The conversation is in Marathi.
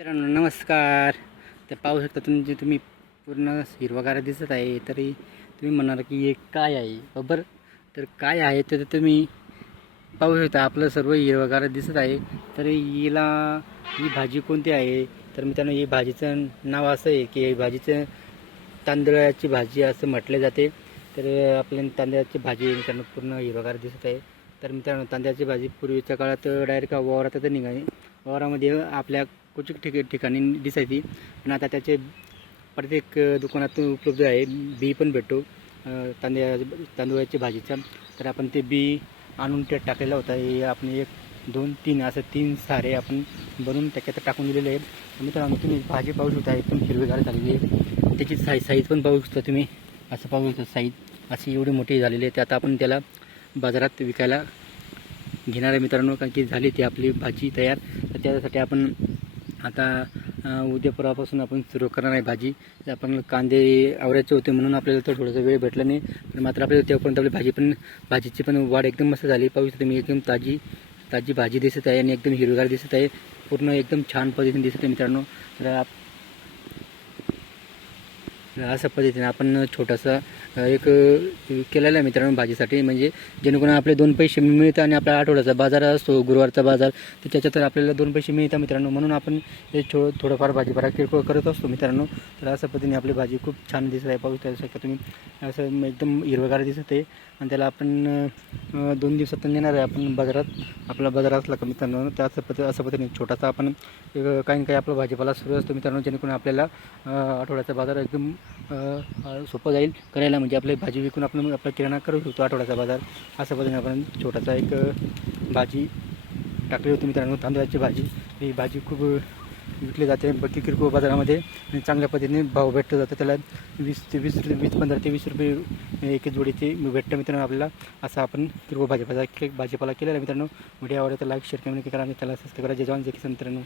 मित्रांनो नमस्कार. तर पाहू शकता तुमची तुम्ही पूर्ण हिरवागार दिसत आहे तरी तुम्ही म्हणाल की हे काय आहे? हो, बरोबर तर काय आहे तर तुम्ही पाहू शकता. आपलं सर्व हिरवागार दिसत आहे. तर हिला ही भाजी कोणती आहे? तर मित्रांनो ही भाजीचं नाव असं आहे की ही भाजीचं तांदळाची भाजी असं म्हटले जाते. तर आपल्या तांदळाची भाजी मित्रांनो पूर्ण हिरवागार दिसत आहे. तर मित्रांनो तांदळाची भाजी पूर्वीच्या काळात डायरेक्ट वावरात निघाली. वावरामध्ये आपल्या क्वचित ठिक ठिकाणी दिसायची. पण आता त्याचे प्रत्येक दुकानात उपलब्ध आहे. बी पण भेटतो. तांदळा तांदूळाच्या भाजीचा. तर आपण ते बी आणून त्यात टाकलेला होता. हे आपण एक दोन तीन असं तीन सारे आपण बनवून त्याच्यात टाकून दिलेले आहे मित्रांनो तुम्ही भाजी पाहू शकता. एकदम हिरवीगार झालेली आहे. त्याची साईज साईज पण पाहू शकता तुम्ही. असं पाहू शकता साईज. अशी एवढी मोठी झालेली आहे. ते आता आपण त्याला बाजारात विकायला घेणार आहे मित्रांनो. कारण की झाली ती आपली भाजी तयार. तर त्यासाठी आपण आता उद्या परवापासून आपण सुरू करणार आहे भाजी. तर आपण कांदे आवरायचे होते म्हणून आपल्याला तर थोडासा वेळ भेटला नाही. पण मात्र आपल्याला तेव्हापर्यंत आपली भाजी पण भाजीची पण वाढ एकदम मस्त झाली. पाहू शकता मी एकदम ताजी ताजी भाजी दिसत आहे आणि एकदम हिरवीगार दिसत आहे. पूर्ण एकदम छान पद्धतीने दिसत आहे मित्रांनो. तर आप अशा पद्धतीने आपण छोटासा एक केलेला आहे मित्रांनो भाजीसाठी. म्हणजे जेणेकरून आपले दोन पैसे मिळतात आणि आपला आठवड्याचा बाजार असतो गुरुवारचा बाजार तर त्याच्यात आपल्याला दोन पैसे मिळतात मित्रांनो. म्हणून आपण हे छो थोडंफार भाजीपाला किरकोळ करत असतो मित्रांनो. तर अशा पद्धतीने आपली भाजी खूप छान दिसत आहे पाहू शकता तुम्ही. असं एकदम हिरवगार दिसत आहे. आणि त्याला आपण दोन दिवसात नेणार आहे आपण बाजारात. आपला बाजार असला का मित्रांनो त्या असं पद्धती अशा पद्धतीने छोटासा आपण काही ना काही आपला भाजीपाला सुरू असतो मित्रांनो. जेणेकरून आपल्याला आठवड्याचा बाजार एकदम सोपं जाईल करायला. म्हणजे आपली भाजी विकून आपण आपला किराणा करू शकतो आठवड्याचा बाजार. असं पद्धतीने आपण छोटासा एक भाजी टाकली होती मित्रांनो तांदळाची भाजी. ही भाजी खूप विकली जाते. बाकी किरकोळ बाजारामध्ये आणि चांगल्या पद्धतीने भाव भेटतो. जातं त्याला वीस ते वीस रुपये वीस पंधरा ते वीस रुपये एक जोडीचे भेटतं मित्रांनो आपल्याला. असं आपण किरकोळ भाजीपाला भाजीपाला केलेला मित्रांनो. व्हिडिओ आवडला तर लाईक शेअर कमेंट करा आणि त्याला सबस्क्राईब करा. जय जवान जय किसान मित्रांनो.